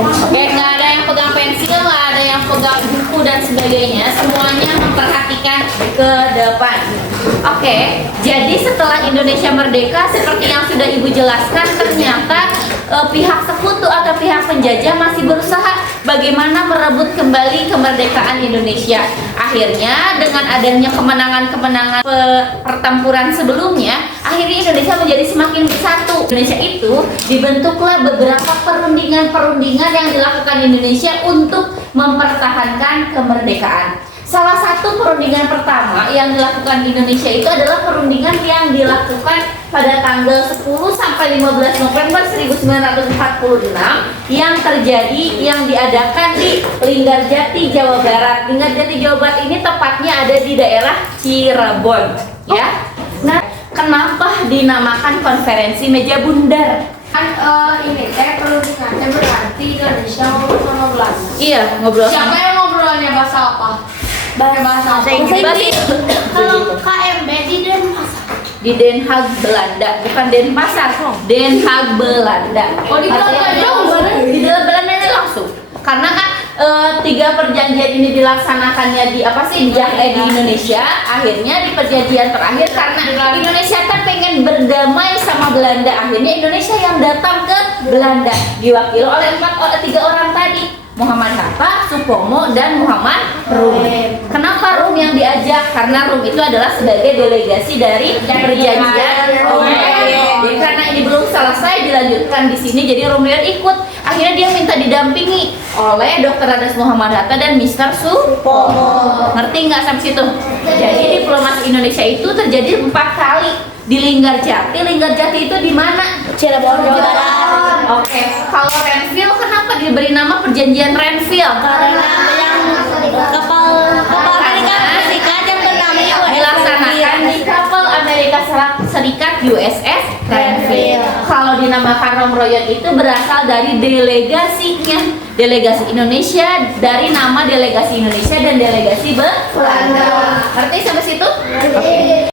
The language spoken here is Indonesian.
Oke, nggak ada yang pegang pensil, nggak ada yang pegang buku dan sebagainya. Semuanya memperhatikan ke depan. Oke, jadi setelah Indonesia merdeka, seperti yang sudah Ibu jelaskan, ternyata pihak sekutu atau pihak penjajah masih berusaha bagaimana merebut kembali kemerdekaan Indonesia. Akhirnya dengan adanya kemenangan-kemenangan pertempuran sebelumnya, akhirnya Indonesia menjadi semakin bersatu. Indonesia itu dibentuklah beberapa perundingan-perundingan yang dilakukan Indonesia untuk mempertahankan kemerdekaan. Salah satu perundingan pertama yang dilakukan Indonesia itu adalah perundingan yang dilakukan pada tanggal 10 sampai 15 November 1946 yang diadakan di Linggarjati, Jawa Barat. Linggarjati, Jawa Barat ini tepatnya ada di daerah Cirebon, ya. Nah, kenapa dinamakan konferensi meja bundar? Kan ini perundingannya berarti Indonesia ngobrol sama Belanda. Iya, ngobrol Siapa sama. yang ngobrolnya bahasa apa? Bahasa Inggris. Kalau KMB di Denpasar. Di Den Haag, Belanda, bukan Denpasar, Den Haag, Belanda. Oh, di Belanda jauh banget. Di dalam Belanda ini langsung. Karena kan 3 perjanjian ini dilaksanakannya di di Indonesia. Akhirnya di perjanjian terakhir karena Indonesia kan pengen berdamai sama Belanda, akhirnya Indonesia yang datang ke Belanda diwakili oleh 3 orang tadi. Muhammad Hatta, Supomo, dan Muhammad Rum. Kenapa Rum yang diajak? Karena Rum itu adalah sebagai delegasi dari perjanjian Jadi karena ini belum selesai dilanjutkan di sini, jadi Rum ikut. Akhirnya dia minta didampingi oleh Dr. Andes Muhammad Hatta dan Mr. Supomo. Ngerti nggak sampai situ? Jadi diplomasi Indonesia itu terjadi 4 kali di Linggarjati. Linggarjati itu di mana? Cirebon, Jawa Barat. Oke, kalau Renville kenapa diberi nama perjanjian Renville? Karena yang kapal Amerika Serikat yang bernama USS Dilaksanakan di kapal Amerika Serikat USS Renville. Kalau dinamakan Romroyon itu berasal dari delegasinya, delegasi Indonesia, dari nama delegasi Indonesia dan delegasi Belanda. Ngerti sampai situ? Oke.